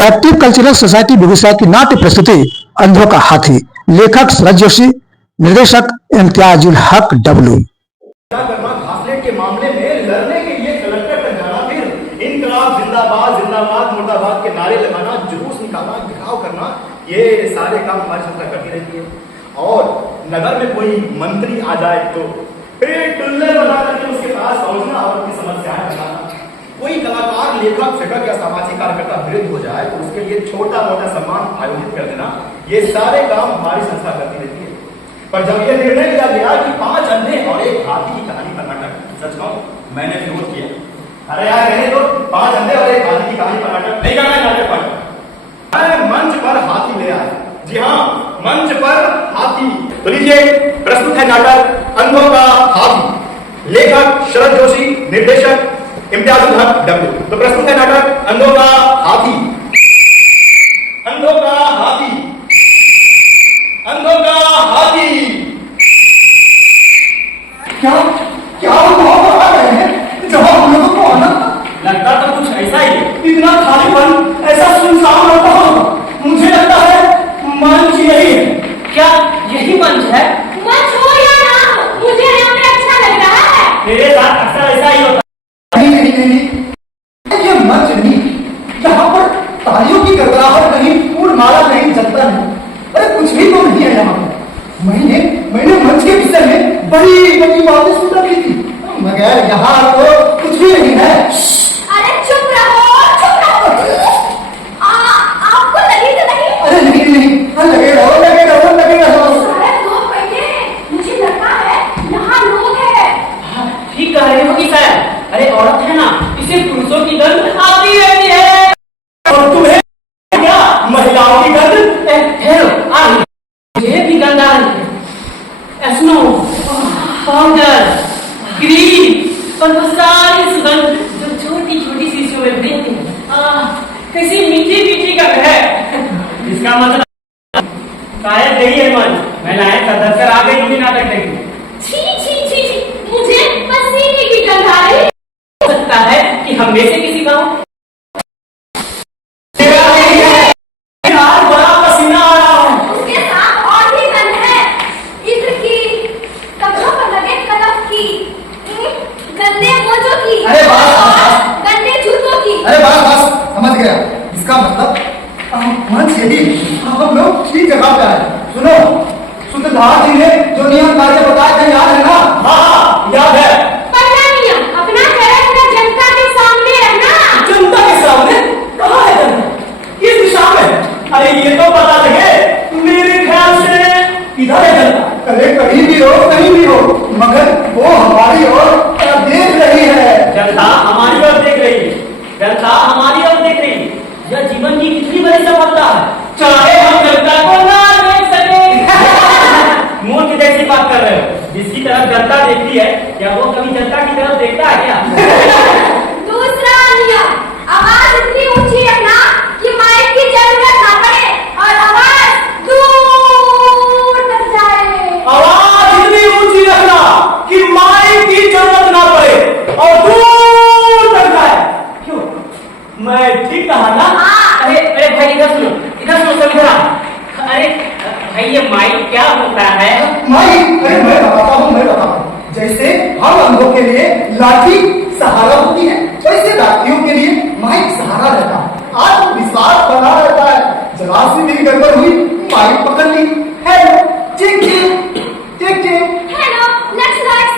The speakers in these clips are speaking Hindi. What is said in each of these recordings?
एक्टिव कल्चरल सोसाइटी बेगूसराय की नाट्य प्रस्तुति अंधों का हाथी, लेखक शरद जोशी, निर्देशक इम्तियाजुल हक डब्लू। घासलेट के मामले में लड़ने के लिए कलेक्टर तक जाना, फिर इनकलाब जिंदाबाद जिंदाबाद मुर्दाबाद के नारे लगाना, जुलूस निकालना, घिराव करना, ये सारे काम हमारी संस्था करती रहती है। और नगर में कोई मंत्री आ जाए तो फिर टुल्ले बना करके उसके पास पहुंचना और उसकी समस्याएं बताना। कोई कलाकार, लेखक, लेखक या सामाजिक कार्यकर्ता विरुद्ध हो जाए तो उसके लिए छोटा मोटा सम्मान आयोजित कर देना, ये सारे काम हमारी संस्था करती रहती है। पर जब यह निर्णय लिया गया कि 5 अंधे और एक हाथी की कहानी पर नाटक, सच कहूं मैंने विरोध किया। अरे यार कहने तो 5 अंधे और एक हाथी की कहानी पर नाटक नहीं करना है, नाटक पर मैं मंच पर हाथी ले आया। जी हाँ, मंच पर हाथी। तो लीजिए, प्रस्तुत है नाटक अंधों का हाथी, लेखक शरद जोशी, निर्देशक इम्तियाजुल हक डब्लू। तो प्रस्तुत है नाटक अंधों का हाथी। अंधों का हाथी, अंधों का हाथी। क्या क्या वो आ रहे हैं जहां हम लोगों को आना लगता तो कुछ ऐसा ही है। इतना खालीपन, ऐसा सुनसान होता होगा। मुझे लगता है मंच यही है। क्या यही मंच है? मंच हो या ना हो, मुझे यहाँ पे अच्छा लग रहा है। मेरे साथ अक्सर ऐसा ही होता है। नहीं, ये मंच नहीं, यहाँ पर तालियों की गड़गड़ाहट नहीं, फूल माला नहीं, जलता नहीं। अरे कुछ भी तो नहीं है यहाँ पर। मैंने मंच के विषय में बड़ी बड़ी बातें सुन रखी थी, मगर यहाँ तो कुछ भी नहीं है। अरे चुप रहो, चुप रहो। आपको लगी तो नहीं? अरे नहीं, लगे रहो। अरे 2 पहिए, मुझे लगता है यहाँ लोग हैं। ठीक कह रहे हो कि सर? अरे औरत है ना, इसे पुरुषों की गंध आती रहती है। और तुम्हें क्या महिलाओं की गंध? मुझे भी गंध आ रही है। स्नो, पाउडर, क्रीम और वो सारी सुगंध जो छोटी छोटी शीशियों में देते हैं, कैसी मीठी मीठी गंध है। इसका मतलब शायद यही है मंच। मैं लायक सदस्य आ गई भी नाटक देखने। छी छी छी छी, मुझे पसीने की गंध आ रही है। हो सकता है कि हम में से किसी का हो। बड़ा पसीना आ रहा है। उसके साथ और भी गंध है, इत्र की, कपड़ों पर लगे कलफ की, गंदे मोजों की, अरे बस, और गंदे जूतों की। अरे बस समझ गया। इसका मतलब मंच यही, हम लोग ठीक जगह पे आए। सुनो, सूत्रधार जी ने जो नियम कार्य बताए थे याद है ना? हाँ, याद है। पहला नियम, अपना कैरेक्टर जनता के सामने रहना। जनता के सामने? कहाँ है जनता? किस दिशा में? अरे ये तो पता लगे। मेरे ख्याल से इधर है जनता। अरे कहीं भी हो, कहीं भी हो, मगर वो हमारी ओर देख रही है। जनता हमारी ओर देख रही है, जनता हमारी ओर देख रही है। यह जीवन की कितनी बड़ी सफलता है, चाहे हम जनता को ना देख सके। मूर्ख जैसी बात कर रहे हो। जिसकी तरफ जनता देखती है, क्या वो कभी जनता की तरफ देखता है क्या? दूसरा नियम, आवाज इतनी ऊंची रखना कि माइक की जरूरत ना पड़े और आवाज दूर तक जाए। आवाज इतनी ऊंची रखना कि माइक की जरूरत ना पड़े और दूर तक जाए। क्यों, मैं ठीक कहा ना? अरे भाई इधर सुनो समझा। अरे भाई ये माइक क्या होता है? माइक? अरे मैं बताता हूँ। जैसे हम अंधों के लिए लाठी सहारा होती है, वैसे लाठियों के लिए माइक सहारा रहता है। आत्मविश्वास बना रहता है। जरा सी मेरी गड़बड़ हुई, माइक पकड़ ली। Hello, check check. Hello,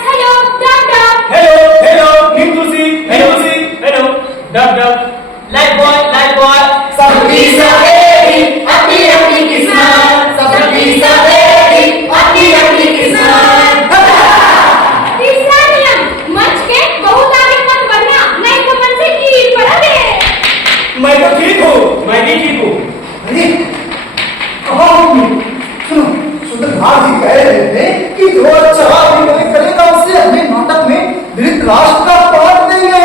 hello, डब हेलो, नीतूसी, हेलो, डब। लाइट बॉय, सबकी सहेली अपनी अपनी किस्मत, सबकी सहेली अपनी अपनी किस्मत। तीसरा नियम, मंच के बहुत आगे मत बढ़ना, नहीं तो मंच से गिर पड़ोगे। मैं तो ठीक हूँ। मैं भी ठीक हूँ। अरे कहाँ हो तुम? सुनो, सूत्रधार जी कह रहे थे कि जो अच्छा अभिनय करेगा उससे हमें नाटक में धृतराष्ट्र का पाठ देंगे।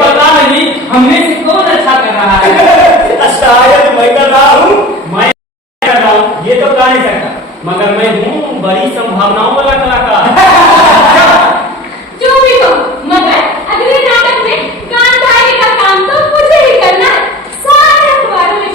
पता नहीं हमने से कौन अच्छा कर रहा है। शायद मैं कर रहा हूँ। मैं कर रहा हूँ, ये तो कह नहीं सकता, मगर मैं हूँ बड़ी संभावनाओं वाला कलाकार। जो भी हो, मगर अगले नाटक में गान गाने का काम तो मुझे ही करना है। सारे अखबारों में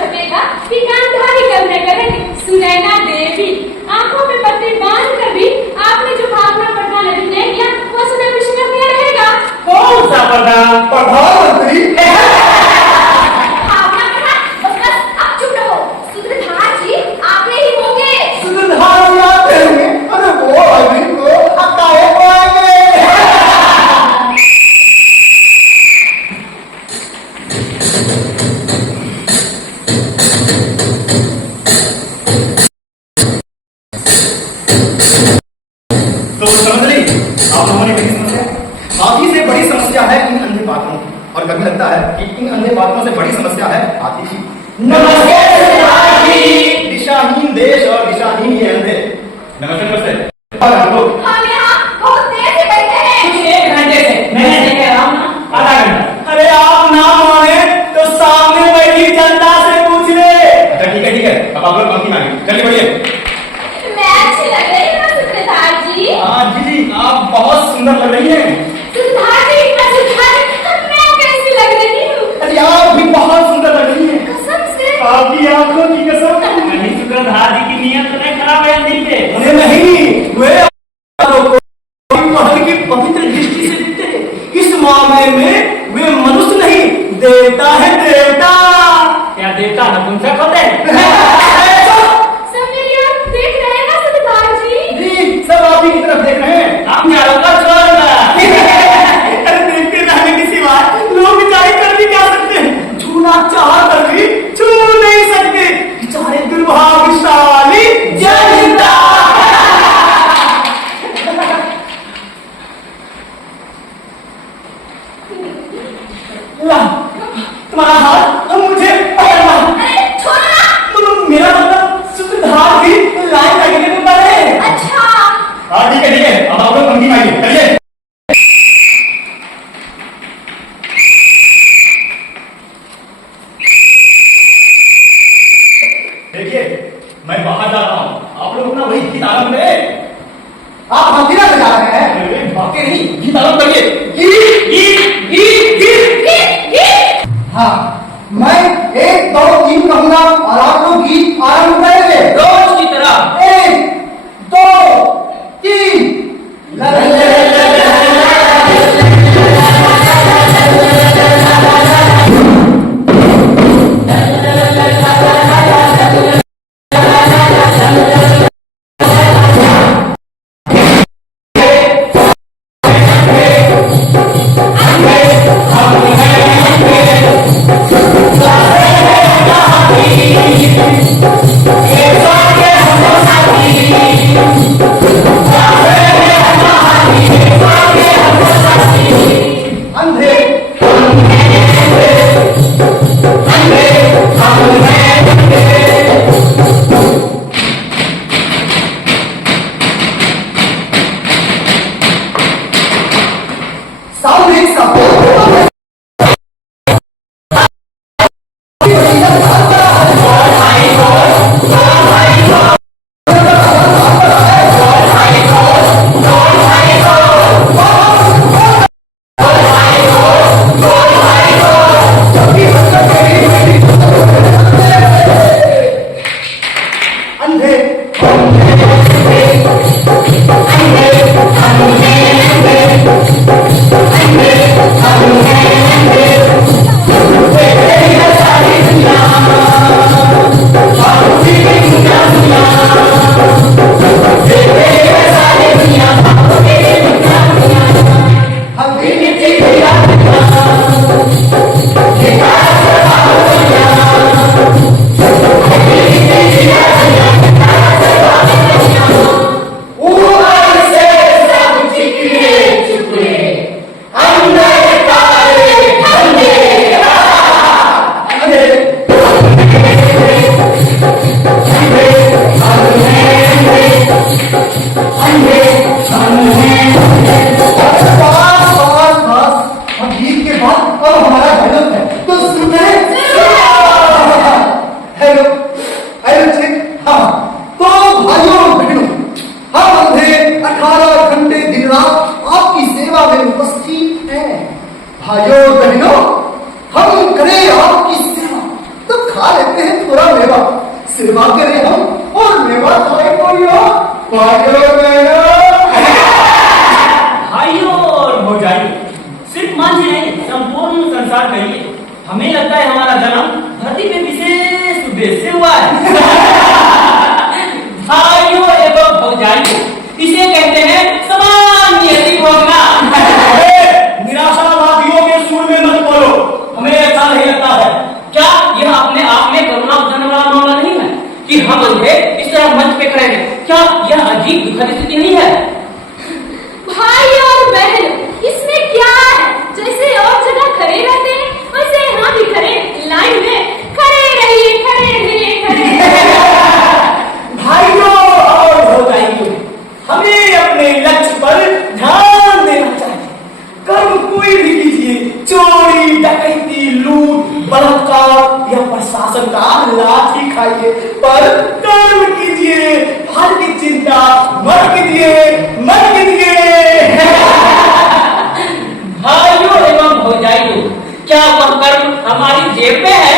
नमस्ते सरदार जी। दिशाहीन देश और दिशाहीन ये अंधे। नमस्ते नमस्ते। और हम लोग हम यहाँ बहुत देर से बैठे हैं। कुछ 1 घंटे से मैंने देखे रहा हूँ ना, आधा घंटा। अरे आप ना माने तो सामने बैठी जनता से पूछ ले। अच्छा ठीक है अब आप लोग पंक्ति में आइए, चलिए बढ़िए। मैं अच्छी लग रही हूँ सूत्रधार जी। हाँ जी आप बहुत सुंदर लग रही हैं। सूत्रधार जी, मैं कैसी लग रही हूँ? अरे आप भी बहुत सुंदर लग रही हैं। कसम से। आपकी आंखों की कसम। नहीं, सूत्रधार जी की नीयत तो नहीं खराब है दिल पे। उन्हें नहीं, वे महल की पवित्र दृष्टि से दिखते हैं। इस मामले में वे मनुष्य नहीं, देवता है देवता। क्या देवता नपुंसक होते हैं? सब मेरी ओर देख रहे हैं ना सूत्रधार जी? जी सब आप ही की तरफ देख रहे हैं। हम चारों का छोड़ अरे देखते रहने की सिवा लोग बेचारे कर भी क्या सकते हैं? छूना चाह कर भी छू नहीं सकते। बेचारे दुर्भाग्यशाली जनता। ला, तुम्हारा हाथ मुझे पकड़ना। अरे छोड़ो ना। तो मेरा मतलब सूत्रधार भी लाइन लगने में पड़े। अच्छा। हाँ ठीक है अब आप लोग पंक्ति में आइए, चलिए। देखिए मैं बाहर जा रहा हूँ, आप लोग अपना वही गीत आरंभ करें। आप हथेला बजा रहे हैं? अरे बातें नहीं, गीत आरंभ करिए। गीत गीत गीत गीत। गीत गीत। हाँ, मैं 1 2 3 कहूंगा और आप लोग गीत आरंभ करेंगे। रोज की तरह 1 2 3। साउंड एक साउंड। भाइयों बहनों, हम करें आपकी सेवा तो खा लेते हैं थोड़ा मेवा, सेवा करें हम और मेवा खाए कोई और। भाइयों बहनों, भाइयों और भौजाइयों, सिर्फ मांझी नहीं संपूर्ण संसार कहिए, हमें लगता है हमारा जन्म धरती पे विशेष उद्देश्य से हुआ है। भाइयों एवं भौजाइयों, इसे कहते हैं समान नियति भोगना। निराशावादियों के सुर में मत बोलो, हमें ऐसा नहीं लगता है। क्या यह अपने आप में करुणा उठाने वाला मामला नहीं है कि हम अंधे इस तरह मंच पे खड़े हैं? क्या यह अजीब दुखद स्थिति नहीं है? भाई और बहन, इसमें क्या है? जैसे और जगह खड़े रहते हैं वैसे यहाँ भी खड़े लाइन में खड़े रहिए। लाठी खाइए पर कर्म कीजिए, फल की चिंता मत कीजिए, मत कीजिए। भाइयों एवं भौजाइयों, क्या वह कर्म हमारी जेब में है?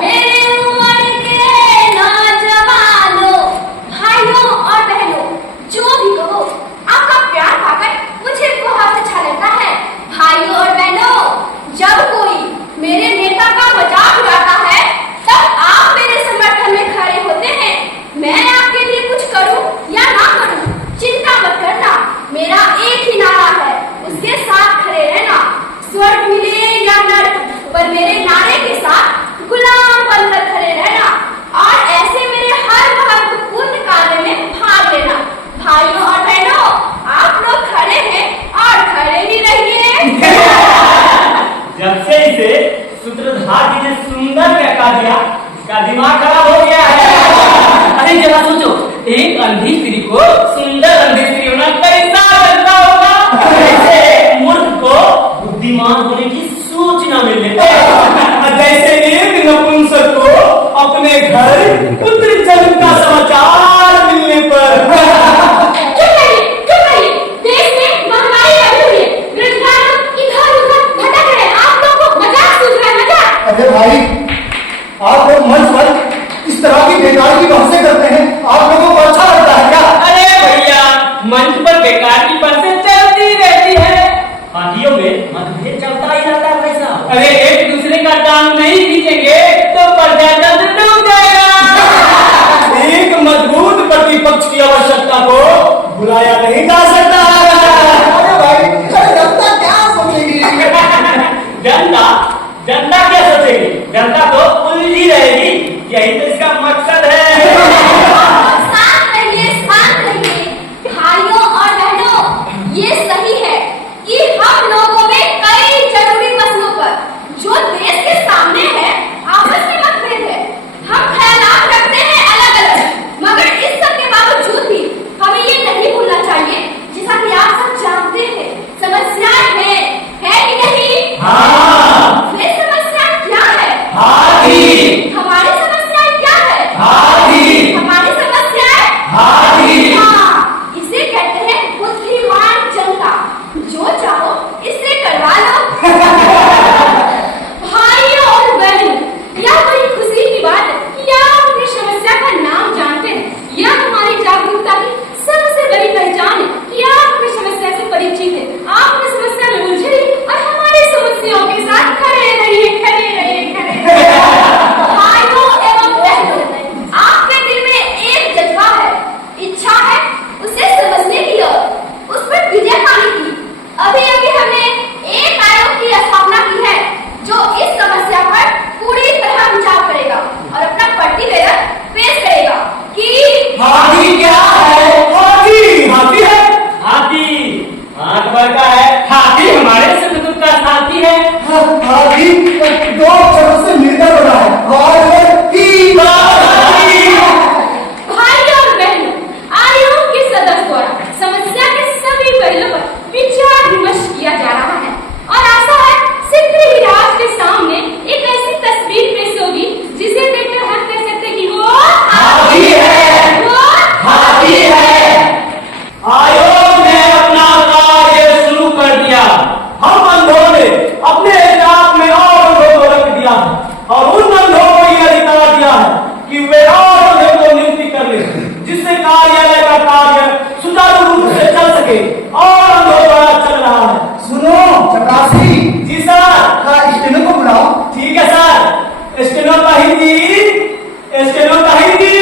मेरे उम्र के नौजवानों, भाइयों और बहनों, जो भी कहो, आपका प्यार पाकर मुझे बहुत अच्छा लगता है। भाइयों और बहनों, जब कोई मेरे नेता का मजाक उड़ाता है, तब आप मेरे समर्थन में खड़े होते हैं। मैं आपके लिए कुछ करूं या ना करूं, चिंता मत करना। मेरा एक ही नारा है, उसके साथ खड़े रहना। स्वर्ग मिले या नर्क, पर मेरे नारे के साथ गुलाम बनकर खड़े रहना और ऐसे मेरे हर महत्वपूर्ण कार्य में भाग लेना। भाइयों और बहनों, आप लोग खड़े हैं और खड़े ही रहिए। जब से इसे सूत्रधार जी ने सुंदर क्या कहा दिया, इसका दिमाग खराब हो गया है। अरे जरा सोचो, एक अंधी स्त्री को सुंदर अंधी स्त्री होना कैसा लगता होगा? ऐसे मूर्ख को बुद्धिमान होने की सोच न मिलने पर, जैसे एक नपुंसक को अपने घर पुत्र जन्म का समाचार मिलने पर। चुप रहिए। देश में महंगाई बढ़ी हुई है, बेरोजगार लोग इधर-उधर भटक रहे हैं। आप लोग को मजाक सूझ रहा है, मजाक। अरे भाई, आप लोग मंच पर इस तरह की बेकार की बहसें करते हैं, आप लोगों को अच्छा लगता है क्या? अरे भैया, मंच पर बेकार की बातें चलती रहती है। पार्टियों में मतभेद चलता ही रहता है भाई साहब। अरे एक दूसरे का टांग नहीं खींचेंगे तो प्रजातंत्र डूब जाएगा। एक मजबूत प्रतिपक्ष की आवश्यकता को बुलाया नहीं जा सकता। अरे भाई, जनता क्या सोचेगी? जनता क्या सोचेगी? जनता तो उलझी रहेगी, यही तो इसका मकसद है। शांत रहिए। भाइयों और बहनों, ये सही है कि हम लोगों में कई जरूरी मसलों पर, जो देश के सामने है, आपस में मतभेद है। हम ख्यालात रखते हैं अलग-अलग, मगर इस सब के बावजूद भी हमें ये नहीं भूलना चाहिए, जैसा कि आप सब जानते हैं, समस्याएं हैं, है कि नहीं? हाँ। वे समस्याएं क्या है? हाथी। हमारी समस्याएं क्या है? हाथी। हमारी समस्याएं? हाथी। हाँ, इसे कहते हैं बुद्धिमान जनता। जो चाहो इससे करवा लो। भाइयों और बहनों, यह बड़ी खुशी की बात है कि आप अपनी समस्या का नाम जानते हैं। यह हमारी जागरूकता की सबसे बड़ी पहचान है कि आप अपनी समस्या से परिचित हैं। आप अपनी समस्या में उलझे रहिए और हमारी समस्याओं के साथ खड़े रहिए। भाइयों एवं बहनों, आपके दिल में एक जज्बा है, इच्छा है उसे समझने की और उस पर विजय पाने की। अभी हमने एक आयोग की स्थापना की है, जो इस समस्या पर पूरी तरह विचार करेगा और अपना प्रतिवेदन पेश करेगा कि हाथी क्या है? हाथी है। हाथी हाथ भर का है। हाथी हमारे सुख दुख का साथी है। हाथी दो अक्षरों से मिलकर बना है और भाइयों और बहनों, आयोग के सदस्य द्वारा समस्या के सभी पहलुओं पर विचार विमर्श किया जा रहा है और आशा है शीघ्र ही राज के सामने एक ऐसी तस्वीर पेश होगी जिसे देखकर हम कह सकते हैं कि वो हाथी है। वो हाथी है। आयोग ने अपना कार्य शुरू कर दिया। हम अंधों ने अपने इलाक में और अंधों को रख दिया और उन अंधों को यह अधिकार दिया है कि वे और अंधों को नियुक्ति कर ले, जिससे कार्यालय का कार्य सुचारू रूप से चल सके और अंधों द्वारा चल रहा है। सुनो चपरासी जी सर। स्टेनो को बुलाओ। ठीक है सर। स्टेनो का हिंदी, स्टेनो का हिंदी।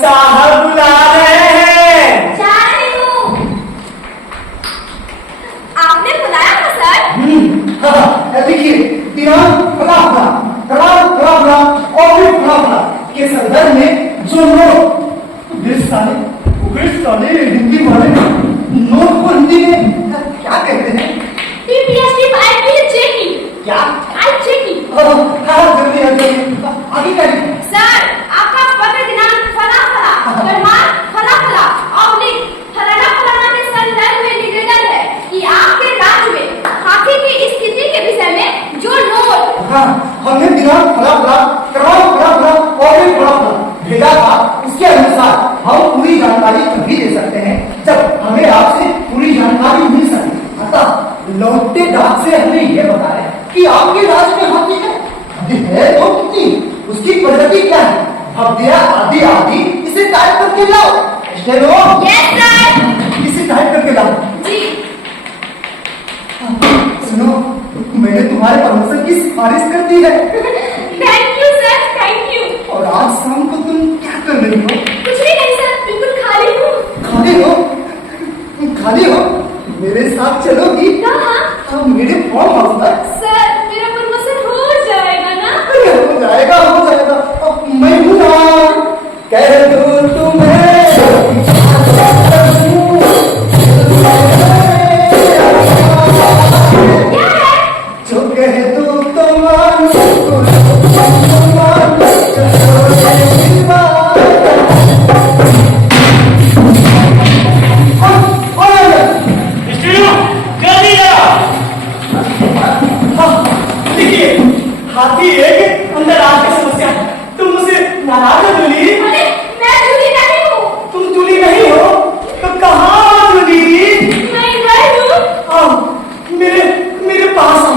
साहब बुला रहे हैं। जा रही हूँ। आपने बुलाया था सर? लिखिए दिनांक फला और फिर फला के संदर्भ में जो लोग साले हिंदी वाले नोट को हिंदी में क्या कहते हैं? टीपीएसटी फाइल की चेकिंग। क्या? File checking. जल्दी आगे करिए। सर, आपका पत्र दिनांक फला क्रमांक फला फलाना के संदर्भ में निवेदन है कि आपके राज्य में हाथी की स्थिति के विषय में जो नोट हमने दिनांक फला कितनी, उसकी प्रगति क्या है, भव्य आदि आदि, इसे टाइप करके लाओ। Steno, yes sir. इसे टाइप करके लाओ। जी। सुनो, मैंने तुम्हारे प्रमोशन की सिफारिश कर दी है। Thank you sir, thank you. और आज शाम को तुम क्या कर रही हो? कुछ भी नहीं सर, बिल्कुल खाली हूँ। खाली हो? तुम खाली हो? मेरे साथ चलोगी? कहाँ? हाँ, मेरे फार्म हाउस पर। सर मेरा प्रमोशन हो जाएगा ना? हो जाएगा, हो जाएगा। अब मैं हूँ ना, कह दूँ तुम्हें। क्या है? जो कह दूँ तो मान, हाथी एक अंदर आके समस्या। तुम मुझसे नाराज हो जूली? अरे मैं जूली नहीं हूँ। तुम जूली नहीं हो तो कहाँ हो जूली? मैं इधर हूँ। आओ मेरे मेरे पास आओ।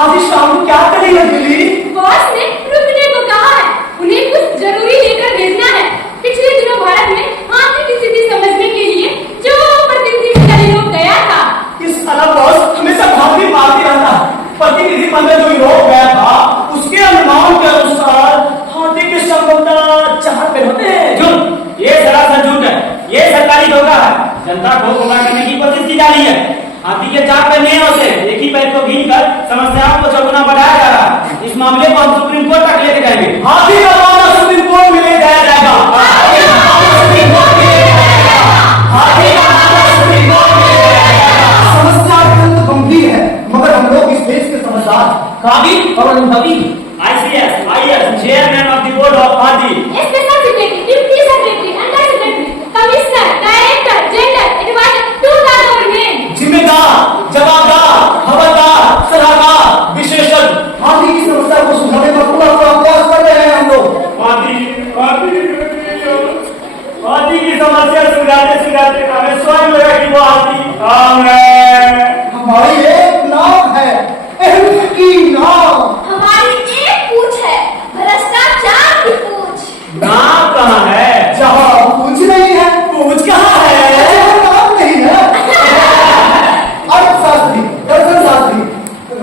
आज शाम को क्या करेगा जूली? बॉस ने रुकने को कहा है, उन्हें कुछ जरूरी लेकर भेजना है। पिछले दिनों भारत में हाथी की स्थिति समझने के लिए जो प्रतिनिधि यूरोप गया था। इस साला बॉस हमेशा भाभी मारती रहता। प्रतिनिधि मंडल जो यूरोप गया था, उसके अनुमान के अनुसार हाथी के संभवतः 4 पैर होते हैं। झूठ, ये सरासर झूठ है, ये सरकारी धोखा है। जनता को गुमराह करने की कोशिश की जा रही है। हाथी के 4 पैर नहीं होते, एक ही पैर को भीन कर समस्याओं को चौगुना बढ़ाया जा रहा है। इस मामले को हम सुप्रीम कोर्ट तक लेके जाएंगे। हाथी का मामला सुप्रीम कोर्ट में ले जाया जाएगा। हाथी का मामला सुप्रीम कोर्ट में ले जाया जाएगा। हाथी का मामला सुप्रीम कोर्ट में ले जाया जाएगा। समस्या अत्यंत गंभीर है, मगर हम लोग इस देश के समझदार। काबिल और अनुभवी ICS, IS, chairman of the board of हाथी, special secretary, deputy secretary, under secretary, commissioner, director, general, adviser, 2000 में जिम्मेदार, जवाबदार, खबरदार, सलाहकार, विशेषज्ञ। हाथी की समस्या को सुलझाने का पूरा प्रयास कर रहे हैं हम लोग। हाथी की समस्या सुलझाते हमें स्वयं लगा कि वो हाथी काम है। हमारी एक नाव है, अहम की नाव। हमारी एक पूछ है, भ्रष्टाचार की पूछ। नाम कहाँ है? जहाँ पूछ नहीं है, पूछ कहाँ है? जहाँ नाम नहीं है। अर्थशास्त्री, दर्शन शास्त्री,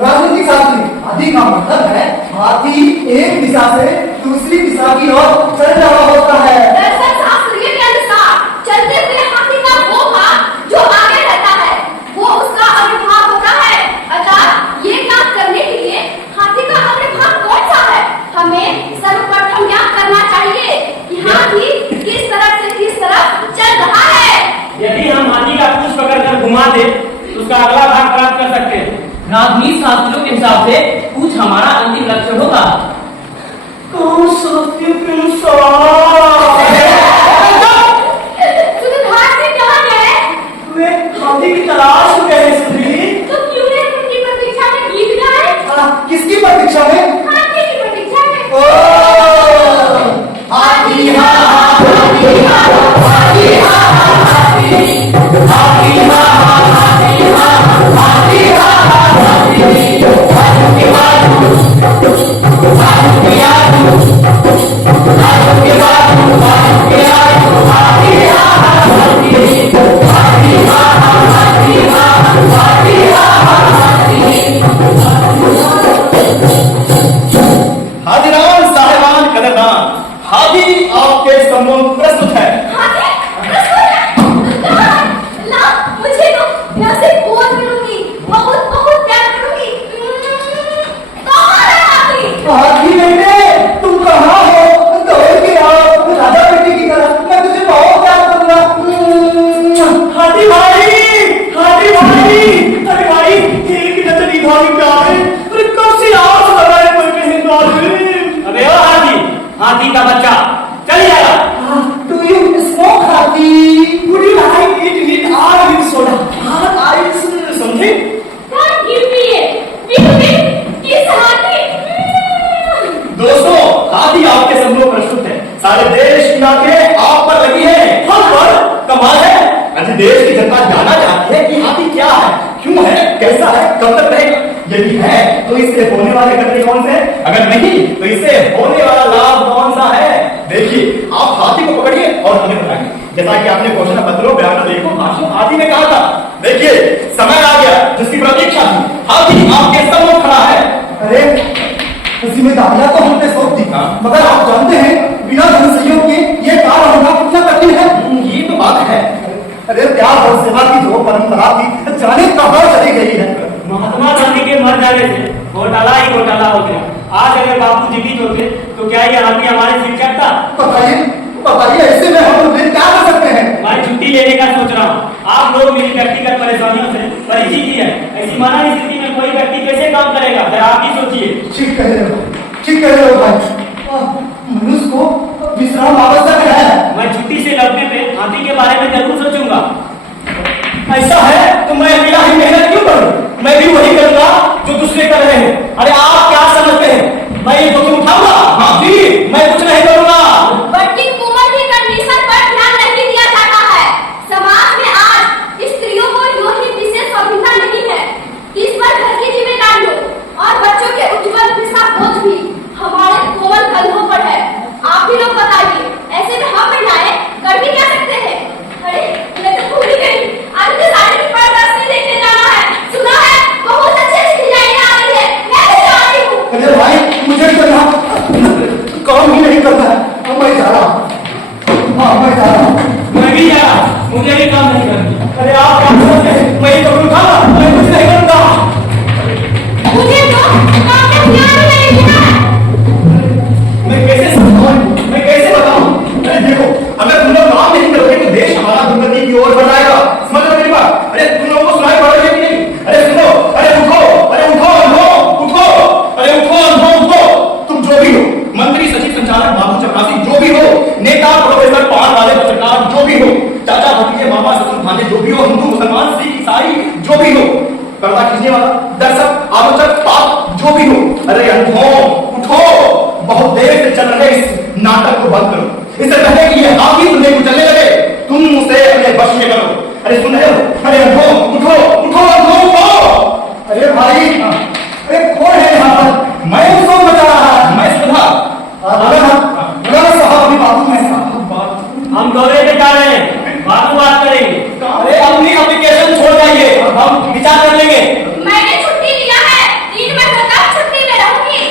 राजनीतिक शास्त्री आदि का मतलब है हाथी एक दिशा से दूसरी दिशा की ओर चल रहा होता है। दर्शन शास्त्री के अनुसार चलते हुए हाथी का वो भाग जो आगे रहता है, वो उसका अग्रभाग होता है। अतः ये काम करने के लिए हाथी का अग्रभाग कौन सा है, हमें सर्वप्रथम यह करना चाहिए कि हाथी किस तरफ से किस तरफ चल रहा है। यदि हम हाथी का पूंछ पकड़कर घुमा दे तो उसका अगला भाग प्राप्त कर सकते हैं। राजनीति शास्त्रियों के हिसाब से पूंछ हमारा अंतिम लक्ष्य होगा। कौन शास्त्रियों के अनुसार? सुधार से कहाँ गए? वे हाथी की तलाश में गए सुधीर। तो क्यों नहीं उनकी प्रतीक्षा में गीत गाए? किसकी प्रतीक्षा में? हाथी की प्रतीक्षा में। ओ हाथी हा हाथी हा हाथी हा हाथी हाथी हा हाथी हा हाथी हा हाजिरान साहिबान कदरदान, हाथी आपके सम्मुख प्रस्तुत है। हाथी? कहाँ? ला, मुझे तो मैं उसे बहुत करूंगी, बहुत बहुत प्यार करूंगी। कहाँ है हाथी? हाथी बेटे, तुम कहाँ हो? दौड़ के आओ, राजा बेटी की तरह। मैं तुझे बहुत प्यार करूंगा। हाथी भाई, हाथी भाई, अरे भाई, तेरी की नजर भाई प्यार है। अरे कब से आवाज लगाए कोई कहीं दौड़। अबे ओ हाथी, हाथी का बच्चा चल जाएगा। Do you smoke हाथी? Would you like it with oil soda? Ice something? God give me it. किस हाथी? दोस्तों, हाथी आपके सम्मुख प्रस्तुत है। सारे देश की आंखें आप पर लगी है। हम पर कमाल है, आज देश की जनता जानना चाहती है कि हाथी क्या है, क्यों है, कैसा है, कब तक रहेगा। यदि है तो इससे होने वाले खतरे कौन से? अगर नहीं तो इससे होने वाला लाभ कौन सा है? देखिए, आप हाथी को पकड़िए और हमें बताइए, जैसा कि आपने घोषणा पत्रों, बयान लेखों, भाषणों आदि में कहा था। देखिए, समय आ गया जिसकी प्रतीक्षा थी, हाथी आपके सम्मुख खड़ा है। अरे जिम्मेदारियां तो हमने सौंप दी, मगर आप जानते हैं बिना धन सहयोग के ये कार्य होना कितना कठिन है। ये तो बात है। अरे प्यार और सेवा की जो परंपरा थी जाने कहाँ चली गई है। महात्मा गांधी के मर जाने से घोटाला ही घोटाला हो गया। आज अगर बापू जीवित होते तो क्या ये हाथी हमारे सिर चढ़ता? बताइए ऐसे में हम फिर क्या कर सकते हैं? मैं छुट्टी लेने का सोच रहा हूँ। आप लोग मेरी व्यक्तिगत परेशानियों से परिचित ही है। ऐसी माना स्थिति में कोई व्यक्ति कैसे काम करेगा, जरा आप ही सोचिए। ठीक कह रहे हो भाई। मनुष्य को विश्राम आवश्यक है। मैं छुट्टी से लौटने पे हाथी के बारे में जरूर सोचूंगा। ऐसा है तो मैं अकेला ही मेहनत क्यों करूं? मैं भी वही करूंगा जो दूसरे कर रहे हैं। अरे आप क्या समझते हैं? मैं ये जोखिम उठाऊंगा? हाँ जी, मैं कुछ नहीं करूंगा। वर्किंग वुमन की कंडीशन पर ध्यान नहीं दिया जाता है। समाज में आज स्त्रियों को यूं ही विशेष सुविधा नहीं है। इस पर घर की जिम्मेदारियों और बच्चों के उज्जवल भविष्य बोझ भी हमारे कोमल कंधों पर है। आप ही लोग बताइए, ऐसे में हम महिलाएं कर भी क्या सकते हैं? अरे मैं तो भूल ही गई, आज मुझे साड़ी की प्रदर्शनी देखने जाना है। सुना है बहुत अच्छी अच्छी डिजाइनें आ रही है, मैं भी जा रही हूँ। अरे भाई मुझे तो काम ही नहीं करना है, मैं जा रहा हूँ। हाँ मैं जा रहा हूँ। मैं भी जा रहा, मुझे भी काम नहीं करना। अरे आप क्या सोचते हैं? मैं ये जोखिम उठाऊंगा? मैं कुछ नहीं करूंगा। मुझे तो काम में ध्यान ही नहीं देना है। मैं कैसे समझाऊं? मैं कैसे बताऊं? अरे देखो, अगर तुम लोग काम नहीं करोगे तो देश हमारा दुर्गति की ओर बढ़ जाएगा। समझ लो मेरी बात? अरे तुम लोगों को सुनाई पड़ रही है कि नहीं? अरे सुनो, अरे उठो, अरे उठो, उठो, अरे उठो, उठो। तुम जो भी हो, मंत्री, सचिव, संचालक, बाबू, चपरासी, जो भी हो, नेता, प्रोफेसर, पढ़ाने वाले, पत्रकार, जो भी हो, चाचा, भतीजे, मामा, ससुर, भांजे, जो भी हो, हिंदू, मुसलमान, सिख, ईसाई, जो भी हो, पर्दा खींचने वाला, दर्शक, आलोचक, पाप, जो भी हो, अरे अंधों, उठो। बहुत देर से चल रहे इस नाटक को बंद करो। इससे पहले कि ये हाथी तुम्हें कुचलने लगे, तुम उसे अपने वश में करो। अरे सुन रहे हो? अरे अंधों, उठो, उठो, अंधों, उठो। अरे भाई, अरे कौन है यहाँ पर? मैं उसको बचा रहा है। मैं सुधा। साहब अभी बाबू में हम दौरे पे जा रहे हैं, बात करेंगे। अरे अपनी एप्लीकेशन छोड़ जाइए, हम विचार कर लेंगे। मैंने छुट्टी लिया है, 3 महीने तक छुट्टी में रहूंगी।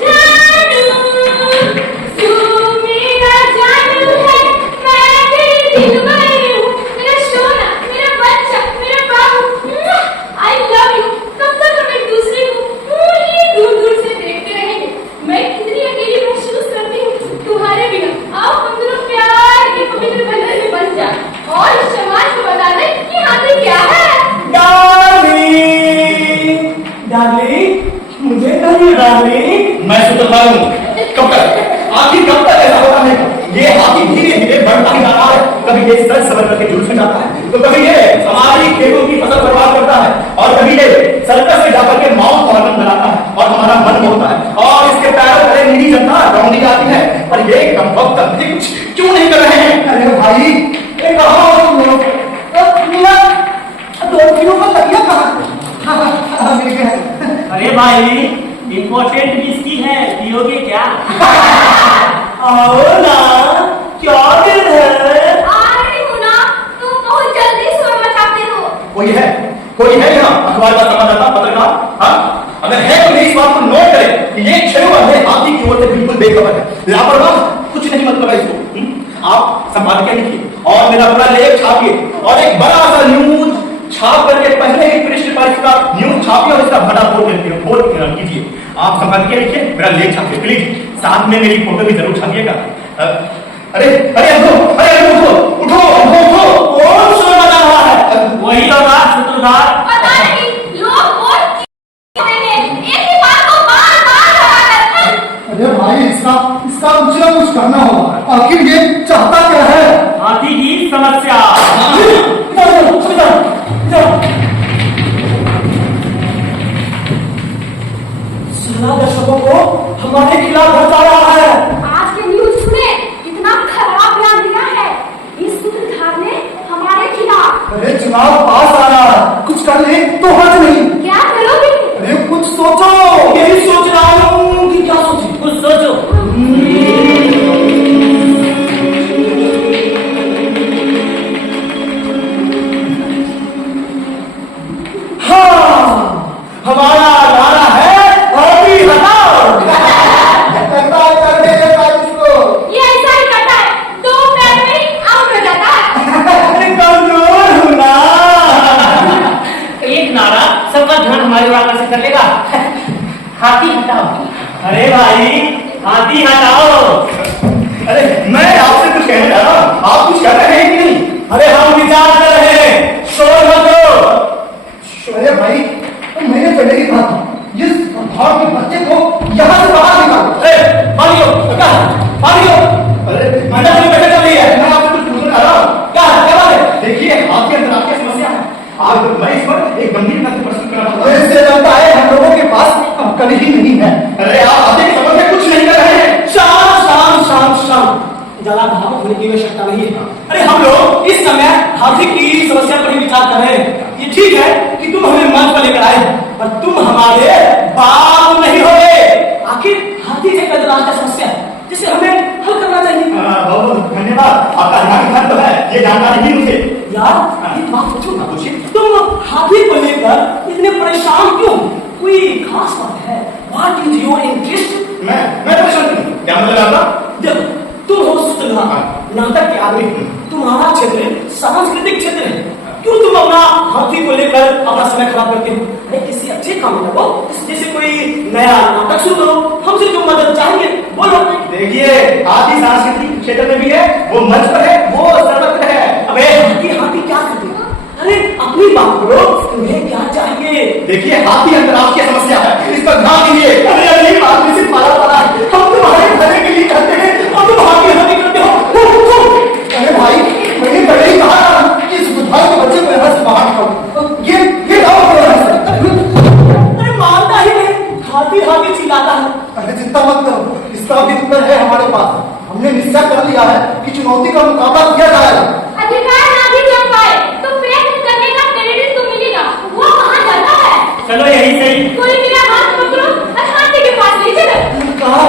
जानू, तू मेरा जानू है, मैं तेरी दिलवाली हूँ, मेरा सोना, मेरा बच्चा, मेरा बाबू। I love you। कब तक हम एक दूसरे को दूर दूर से देखते रहेंगे? मैं कितनी अकेली महसूस करती हूँ तुम्हारे बिना। आओ हम दोनों प्यार के पवित्र बंधन में बंध जाएं और इस समाज को बता दें कि हाथी क्या है। डार्लिंग, मुझे नहीं डार्लिंग। मैं सुधरता हूँ। कब तक? आखिर कब तक ऐसा होता है? ये हाथी धीरे धीरे बढ़ता ही जा रहा है। कभी ये सच समझ करके जुलूस में जाता है, तो कभी ये हमारी खेतों की फसल बर्बाद करता है, और कभी ये सर्कस में जाकर के माउंट हॉर्मन बनाता है और हमारा मन होता है, और इसके पैरों तले नीली जनता रौंदी जाती है। पर ये कम वक्त तक भी कुछ क्यों नहीं कर रहे हैं? अरे भाई, ये कहाँ हो तुम लोग? मेरा 2 किलो का तकिया कहाँ? मिल गया। अरे भाई, इम्पोर्टेंट विस्की है, पियोगे क्या? आओ ना, क्या दिन है? आ रही हूँ ना, तुम बहुत जल्दी शोर मचाते हो। कोई है यहाँ अखबार का संवाददाता, पत्रकार? हाँ, अगर है तो इस बात को नोट करें कि ये क्षण वाले हाथी की ओर से बिल्कुल बेखबर है, लापरवाह, कुछ नहीं मतलब है इसको। आप संपादकीय लिखिए और मेरा पूरा लेख छापिए और एक बड़ा सा न्यूज छाप करके पहले ही पृष्ठ पर इसका न्यूज छापिए और इसका बड़ा बोर्ड कीजिए। आप संपादकीय लिखिए, मेरा लेख छापिए प्लीज। साथ में मेरी फोटो भी जरूर छापिएगा। अरे अरे उठो, उठो, उठो, उठो। कौन शोर बजा रहा है? वही होगा सूत्रधार। पता नहीं लोग बहुत हैं, एक ही बात को बार-बार दोहराते हैं। अरे भाई, इसका कुछ ना कुछ करना होगा। आखिर ये चाहता क्या है? हाथी की समस्या। सुना दर्शकों को हमारे खिलाफ भड़का रहा है। आज के न्यूज सुने, कितना खराब बयान दिया है इस सूत्रधार ने हमारे खिलाफ। अरे चुनाव पास आ रहा है, कुछ कर ले तो हर्ज नहीं। क्या करोगे? अरे कुछ सोचो। बताओ। अरे मैं आपसे कुछ कहना चाह रहा हूँ, आप कुछ कर रहे हैं कि नहीं? अरे हम विचार कर रहे हैं, शोर मत करो। अरे भाई, तो मैंने पहले ही कहा था, इस भाव के बच्चे को यहाँ से बाहर निकालो। अरे पानी हो, क्या पानी हो? अरे मंडप में बैठक चल रही है। मैं आपसे कुछ पूछना चाह रहा हूँ। क्या बात है? देखिए आपके अंदर आपकी समस्या है, आप मैं इस पर एक गंभीर तथ्य प्रस्तुत करना चाहता तो हूँ। इससे लगता है हम लोगों के पास अक्ल ही नहीं है। अरे आप आगे की समझ में कुछ नहीं कर रहे हैं। शांत शांत शांत शांत, ज्यादा भावुक होने की आवश्यकता नहीं है। अरे हम लोग इस समय हाथी की समस्या पर ही विचार कर रहे हैं। ये ठीक है कि तुम हमें मंच पर लेकर आए, पर तुम हमारे बाप नहीं हो गए। आखिर हाथी से क्या समस्या है जिसे हमें हल करना चाहिए। बहुत बहुत धन्यवाद, आपका ध्यान तो है, ये जानकारी नहीं मुझे। यार एक बात पूछो ना, पूछिए। तुम हाथी को लेकर इतने परेशान क्यों? कोई खास बात है? What is your interest? मैं परेशान हूँ, क्या मतलब आपका? देखो, तुम हो सूत्रधार, नाटक के आदमी, तुम्हारा क्षेत्र सांस्कृतिक क्षेत्र है। क्यों तुम अपना हाथी को लेकर अपना समय खराब करते हो? अरे किसी अच्छे काम में लगो, जैसे कोई नया नाटक शुरू करो, हमसे जो मदद चाहिए बोलो। देखिए हाथी सांस्कृतिक क्षेत्र में भी है, वो मंच पर है, वो सर्वत्र है। अबे हाथी हाथी क्या करते हो? अरे अपनी बात करो, तुम्हें क्या चाहिए? देखिए हाथी अंदर आपकी समस्या है, इस पर ध्यान दीजिए। अरे अगली बात में सिर्फ मारा पड़ा है, हम तुम्हारे भले के लिए करते हैं और तुम हाथी हाथी करते हो। अरे भाई, मैंने पहले ही कहा था कि इस बुद्धाई के बच्चे को यहाँ से बाहर निकालो। ये गाँव क्यों है? अरे मानता ही नहीं, हाथी हाथी चिल्लाता है। अरे चिंता मत करो, इसका भी उत्तर है हमारे पास। हमने निश्चय कर लिया है कि चुनौती का मुकाबला किया जाएगा। अधिकार ना भी कर पाए तो प्रयत्न करने का क्रेडिट तो मिलेगा। वो कहाँ जाता है? चलो यही सही। कोई मेरा हाथ पकड़ो और हाथी के पास ले चलो। कहा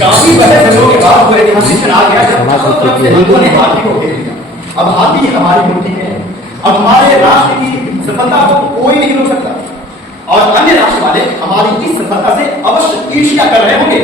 काफी बड़े लोगों के बाद वो एक डिसीजन आ गया जब चारों तरफ से लोगों ने हाथी को घेर लिया। अब हाथी हमारी मुट्ठी में है। अब हमारे राष्ट्र की सफलता को कोई नहीं रोक सकता और अन्य राष्ट्र वाले हमारी इस सफलता से अवश्य ईर्ष्या कर रहे होंगे।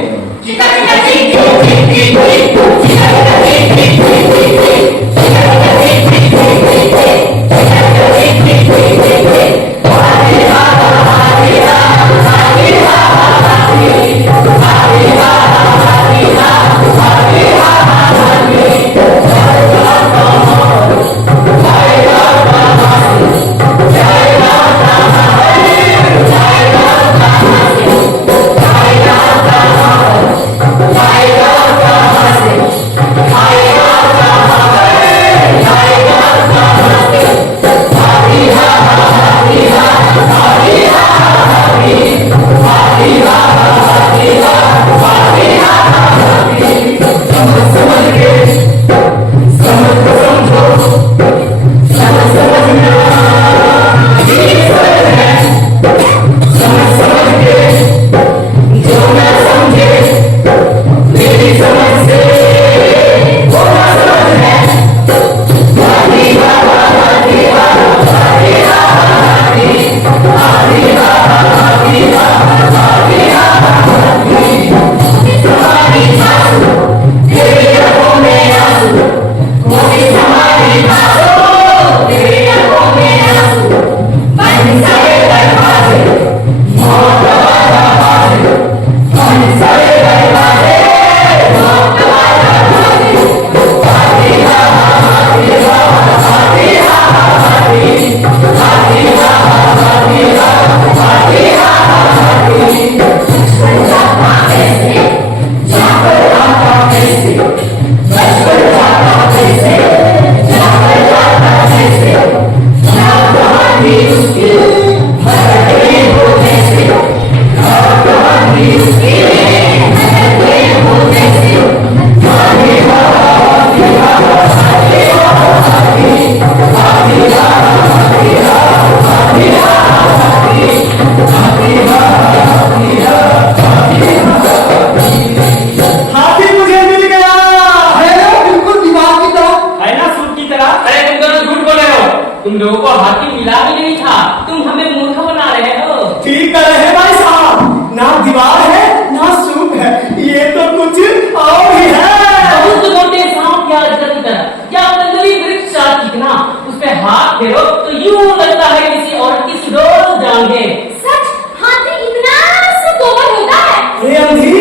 फेरो तो यूं लगता है किसी औरत की सुडोल जान है। सच, हाथी इतना सुकोमल होता है। अरे अंधी,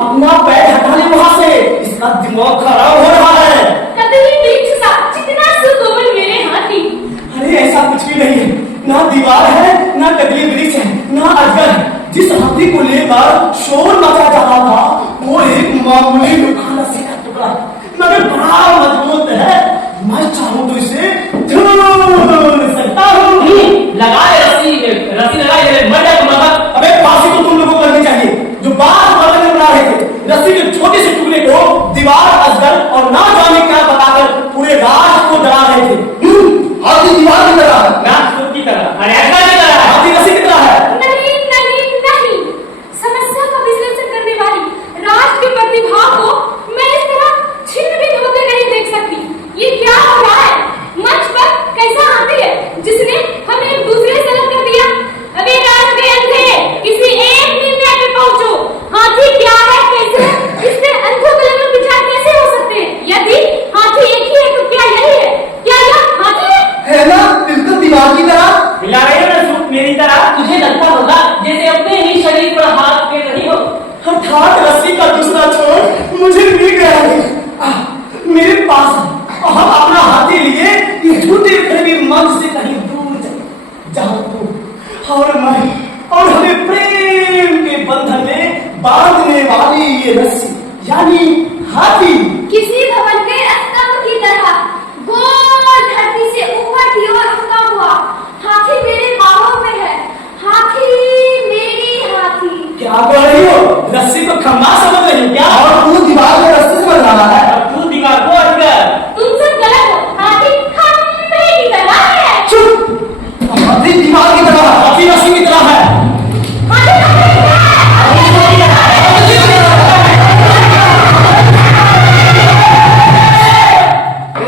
अपना पैर हटा ले वहां से, इसका दिमाग खराब हो रहा है। कतई वृक्ष सा जितना सुकोमल मेरे हाथी। अरे ऐसा कुछ भी नहीं है, ना दीवार है, ना कदली वृक्ष है, ना अजगर है। जिस हाथी को लेकर शोर मचा जा रहा था वो एक मामूली दुकान रस्सी का टुकड़ा है, मगर बड़ा मजबूत है। मैं चाहूं तो इसे ढूंढ सकता हूँ। लगा रस्सी लगाए मर जाए मगर। अबे फांसी तो तुम लोगों को करनी चाहिए जो बात बदल में बना रहे थे। रस्सी के छोटे से टुकड़े को दीवार, अजगर और ना जाने क्या बताकर पूरे राष्ट्र को डरा रहे थे। हाथी दीवार की तरह है, ना खुद की तरह, अरे ऐसा नहीं करा है। हाथी रस्सी की तरह है। नहीं नहीं नहीं, समस्या का विश्लेषण करने वाली राष्ट्र की प्रतिभा को मैं इस तरह छिन्न भिन्न होते नहीं देख सकती। ये क्या हो रहा है? मंच पर कैसा हाथी है जिसने हमें एक दूसरे से अलग कर दिया? अबे राष्ट्र के अंधे, किसी एक निर्णय पे पहुंचो। हाथी क्या है, कैसे है? इससे अंधों के लगन विचार कैसे हो सकते हैं? यदि हाथी एक ही है तो क्या यही है? क्या यह हाथी है ना? बिल्कुल दीवार की तरह मिला रही हो ना सूप मेरी तरह। तुझे लगता होगा जैसे अपने ही शरीर पर हाथ फेर रही हो। हठात रस्सी का दूसरा छोर मुझे मिल गया है। मेरे पास हम अपना हाथी लिए इस झूठे प्रेमी मन से कहीं दूर जाओ तू और मैं और हमें प्रेम के बंधन में बांधने वाली ये रस्सी यानी हाथी किसी भवन के स्तंभ की तरह गोल धरती से ऊपर की ओर उठा हुआ हाथी मेरे बाहों में है। हाथी मेरी हाथी। क्या बोल रही हो? रस्सी को खम्बा समझ रही हो क्या? और तू दीवार को रस्सी समझ रहा है? अब तू दीवार को अटकर। तुम सब गलत हो। हाथी खंभे की तरह है। चुप! हाथी दीवार की तरह, हाथी रस्सी की तरह है। हाथी खंभे की तरह है। देख रहे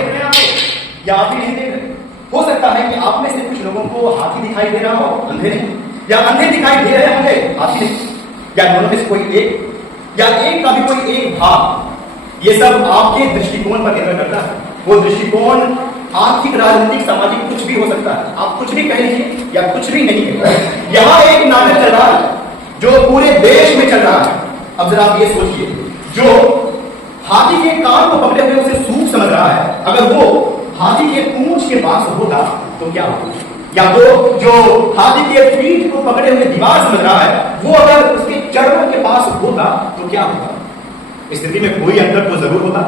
हैं आप, या आप ही नहीं देख रहे? हो सकता है कि आप में से कुछ लोगों को हाथी दिखाई दे रहा हो, अंधे नहीं, या अंधे दिखाई दे रहे होंगे, हाथी नहीं, या दोनों में से कोई एक, या एक का भी कोई एक भाग। ये सब आपके दृष्टिकोण पर निर्भर करता है। वो दृष्टिकोण आर्थिक, राजनीतिक, सामाजिक कुछ भी हो सकता है। आप कुछ भी कह लीजिए या कुछ भी नहीं कह। यहाँ एक नाटक चल रहा है जो पूरे देश में चल रहा है। अब जरा आप ये सोचिए, जो हाथी के कान को पकड़े हुए उसे सूप समझ रहा है, अगर वो हाथी के पूंछ के पास होता तो क्या होता? या वो जो हाथी के पीठ को पकड़े हुए दीवार समझ रहा है, वो अगर उसके चरणों के पास होता तो क्या होता? स्थिति में कोई अंतर तो जरूर होता।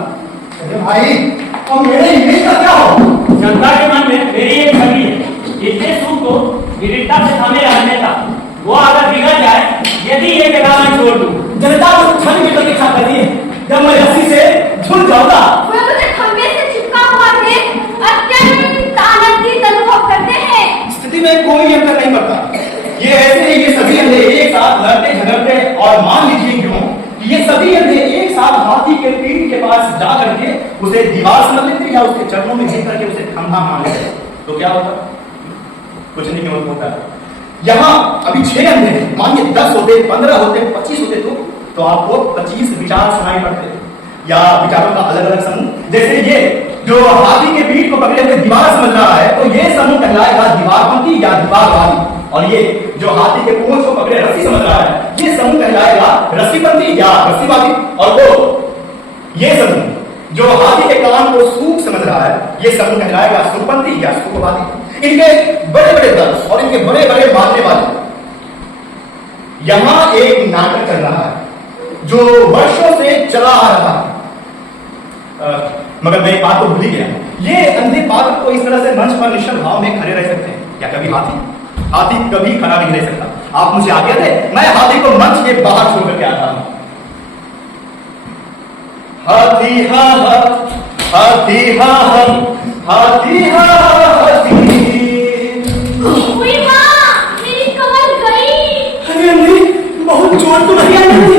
अरे भाई, अब मेरे इमेज का क्या हो? जनता के मन में मेरी एक छवि है। इतने सूप को विविधता से थामे रहने का वो अगर बिगड़ जाए, यदि ये जगह मैं छोड़ दूं, जनता को क्षण की प्रतीक्षा कर रही है जब मैं रस्सी से झुल जाऊंगा। वह मुझे खंभे से चिपका हुआ देख अत्यंत आनंदित अनुभव करते हैं। स्थिति में कोई अंतर नहीं पड़ता। ये ऐसे ही ये सभी अंधे एक साथ लड़ते झगड़ते, और मान लीजिए क्यों कि ये सभी अंधे एक साथ हाथी के पीठ के पास जा करके उसे दीवार समझ लेते या उसके चरणों में गिर करके उसे खंभा मान लेते, तो क्या होता? कुछ नहीं होता। यहाँ अभी 6 अंधे हैं, मानिए 10 होते, 15 होते, 25 होते तो आपको 25 विचार सुनाई पड़ते या विचारों का अलग अलग समूह। जैसे ये जो हाथी के पीठ को पकड़े हुए दीवार समझ रहा है, तो ये समूह कहलाएगा दीवारपंथी या दीवारवादी। और ये जो हाथी के पूंछ को पकड़े रस्सी समझ रहा है, ये समूह कहलाएगा रस्सीपंथी या रस्सीवादी। और वो ये समूह जो हाथी के कान को सूप समझ रहा है, ये समूह कहलाएगा सूपपंथी या सूपवादी। इनके बड़े बड़े दल और इनके बड़े बड़े मानने वाले। यहां एक नाटक चल रहा है जो वर्षों से चला आ रहा है। मगर मैं एक बात को भूल ही गया। ये अंधे पात्र को इस तरह से मंच पर निश्चल भाव में खड़े रह सकते हैं क्या? कभी हाथी कभी खड़ा नहीं रह सकता। आप मुझे आज्ञा दे, मैं हाथी को मंच के बाहर छोड़ करके आता हूं। हाथी हा हा, हाथी हा हा, हाथी हा हाथी। ओए माँ, मेरी कमर गई। अरे नहीं, बहुत जोर तो नहीं आई थी।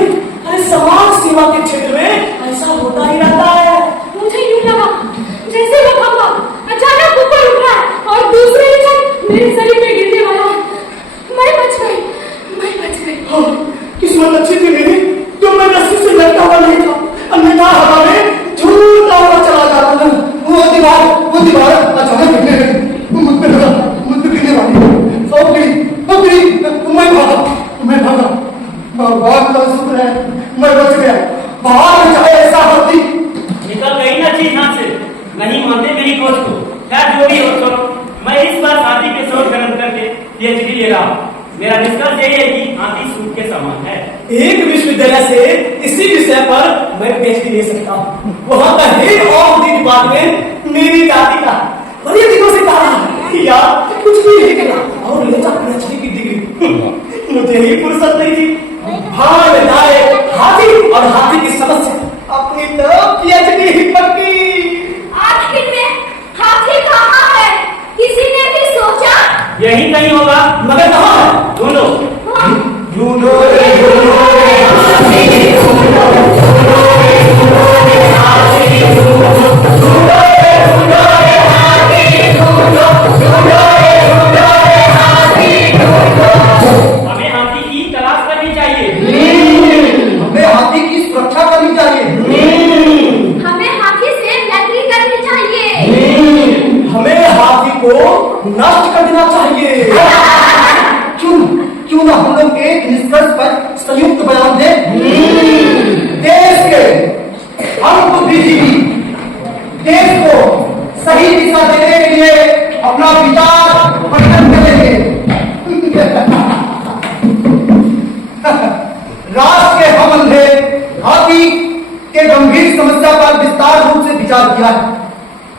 अरे समाज सेवा के क्षेत्र में ऐसा होता ही रहता है। मुझे यूं लगा जैसे वो खंभा अचानक ऊपर उठ रहा है और दूसरे क्षण मेरे शरीर में गिरने वाला है। मैं बच गई, मैं बच गई। हाँ, किस्मत अच्छी थी मेरी, तो मैं रस्सी से लटका हुआ नहीं था, अन्यथा हवा में झूलता हुआ चला जाता था। वो दीवार अचानक गिरने लगी, मुझ पे भी ले सकता हूँ। वहाँ का हेड ऑफ द डिपार्टमेंट मेरी जाति का बड़े दिनों से कहा कि यार कुछ भी नहीं करना और ले जा पीएचडी की डिग्री। मुझे ही फुर्सत नहीं थी। भाड़ में जाए हाथी और हाथी की समस्या अपनी तरफ पीएचडी ही पक्की। आखिर में हाथी कहाँ है? किसी ने भी सोचा? यही कहीं होगा, मगर कहाँ है? ढूंढो। ढूंढो रे ढूंढो रे हाथी ढूंढो ढूंढो रे ढूंढो रे हाथी ढूंढो ढूंढो रे ढूंढो रे हाथी ढूंढो ढूंढो रे ढूंढो रे हाथी ढूंढो। हमें हाथी की तलाश करनी चाहिए। हमें हाथी की सुरक्षा करनी चाहिए। हमें हाथी से मैत्री करनी चाहिए। हमें हाथी को नष्ट कर देना चाहिए। क्यों ना हम लोग एक निष्कर्ष पर संयुक्त बयान दें? देश के हम बुद्धिजीवी देश को सही दिशा देने के लिए अपना विचार प्रकट करेंगे। राष्ट्र के हम अंधे हाथी के गंभीर समस्या पर विस्तार रूप से विचार किया है।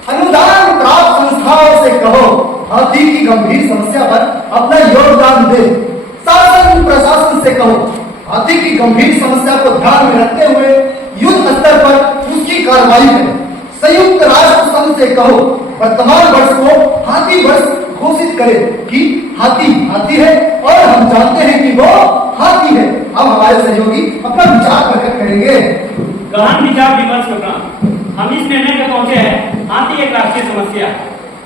अनुदान प्राप्त संस्थाओं से कहो हाथी की गंभीर समस्या पर अपना योगदान दे। शासन प्रशासन से कहो हाथी की गंभीर समस्या को ध्यान में रखते हुए युद्ध स्तर पर उसकी कार्रवाई करें। संयुक्त राष्ट्र संघ से कहो वर्तमान वर्ष को हाथी वर्ष घोषित करे कि हाथी हाथी है और हम जानते हैं कि वो हाथी है। अब हमारे सहयोगी अपना विचार प्रकट करेंगे। गहन विचार विमर्श होगा। हम इस निर्णय पे पहुंचे हैं, हाथी एक राष्ट्रीय समस्या है।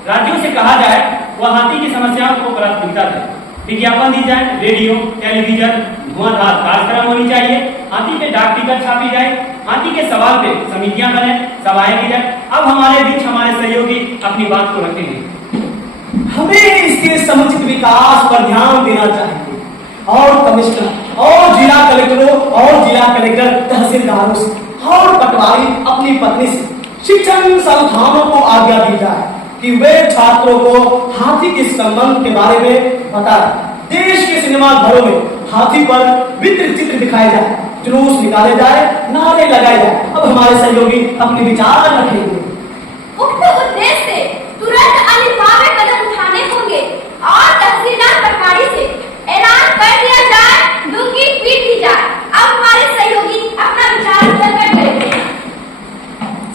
राज्यों से कहा जाए वह हाथी की समस्याओं को प्राथमिकता दे, विज्ञापन दी जाए, रेडियो टेलीविजन धुआंधार कार्यक्रम होनी चाहिए, हाथी पे डाक टिकट छापी जाए, हाथी के सवाल पे समितियां बने, सभाएं की जाए। अब हमारे बीच हमारे सहयोगी अपनी बात को रखेंगे। हमें इसके समुचित विकास पर ध्यान देना चाहिए और कमिश्नर और जिला कलेक्टरों और जिला कलेक्टर तहसीलदारों से और पटवारी अपनी पत्नी से शिक्षण संस्थानों को आज्ञा दी जाए कि वे छात्रों को हाथी के संबंध के बारे में बताएं। देश के सिनेमा घरों में हाथी पर विचित्र चित्र दिखाए जाए, जुलूस निकाले जाए, नारे लगाए जाए। अब हमारे सहयोगी अपने विचार रखेंगे। उक्त उद्देश्य से तुरंत अनिवार्य कदम उठाने होंगे और तहसीलदार पटवारी से ऐलान कर दिया जाए, दुखी पीट दी जाए। अब हमारे सहयोगी अपना विचार प्रकट करेंगे।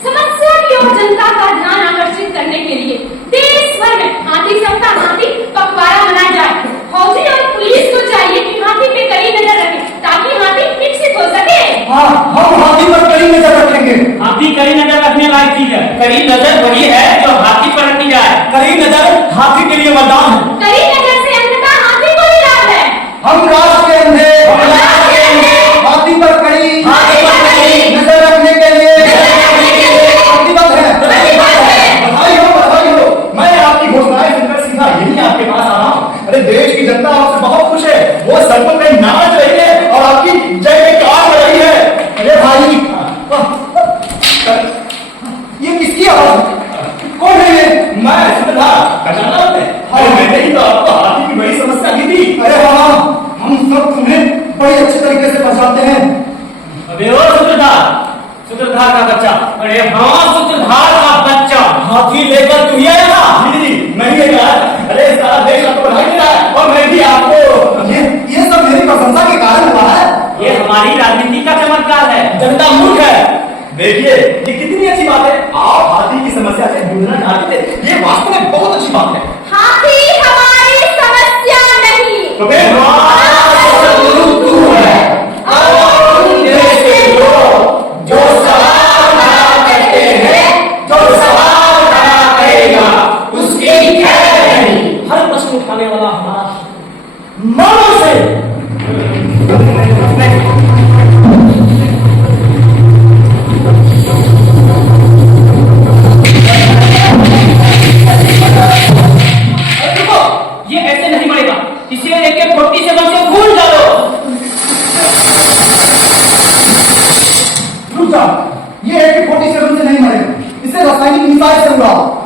समस्या की ओर जनता का ध्यान आकर्षित करने के लिए देश भर में हाथी सप्ताह हाथी पखवाड़ा मनाया जाए। फौजी और पुलिस को चाहिए कि हाथी पे कड़ी नजर रखें ताकि हाथी विकसित हो सके। हाँ, हम हाथी पर कड़ी नजर रखेंगे। हाथी कड़ी नजर रखने लायक चीज है। कड़ी नजर वही है जो हाथी पर रखी जाए। कड़ी नजर हाथी के लिए वरदान है। कड़ी नजर से अंततः हाथी को ही लाभ है। हम राष्ट्र के अंधे हाथी पर कड़ी नजर रखने के लिए प्रतिबद्ध है। बधाई हो। मैं आपकी घोषणाएं सुनकर सीधा यही आपके पास आ रहा हूँ। अरे देश की जनता आपसे बहुत खुश है, वो सड़कों पे नाच रही है और आपकी जय जयकार हो रही है। अरे भाई ये किसकी आवाज है? कौन है ये? मैं सुधार खजाना है। अरे मैंने ही तो आपको हाथी की बड़ी समस्या दी थी। अरे हाँ, हम सब तुम्हें बड़ी अच्छे तरीके से पहचानते हैं। अबे ओ सूत्रधार का बच्चा। अरे हाँ, सूत्रधार का बच्चा। हाथी लेकर तू ही आया था? जी मैं ही यार। अरे सारा देश आपको बधाई दे रहा है और मैं भी आपको। ये सब मेरी प्रशंसा के कारण हुआ है। ये हमारी राजनीति का चमत्कार है। जनता मूर्ख है। देखिए ये कितनी अच्छी बात है, आप हाथी की समस्या से जूझना चाहते थे, ये वास्तव में बहुत अच्छी बात है। हाथी हमारी समस्या नहीं। तो फिर तू है और तुम जैसे लोग जो सवाल खड़ा करते हैं, जो सवाल खड़ा करेगा उसकी खैर नहीं। हर प्रश्न उठाने वाला हमारा मानव से ये ऐसे नहीं मरेगा, इसे AK-47 से भूल डालो। रुक जा, ये AK-47 से नहीं मरेगा, इसे रासायनिक मिसाइल से उड़ाओ।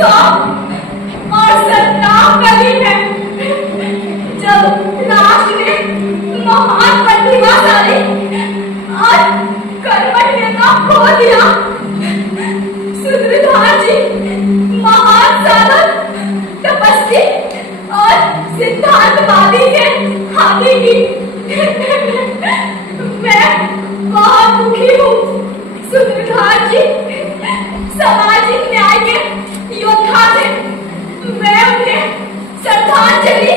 सौंप और संताप करी है। जब राष्ट्र ने महान प्रतिभाशाली और कर्मठ नेता खो दिया, सूत्रधार जी महान साधक, तपस्वी और सिद्धांतवादी के हाथी की। मैं बहुत दुखी हूँ सूत्रधार जी। सामाजिक न्याय के योद्धा थे, मैं उन्हें श्रद्धांजलि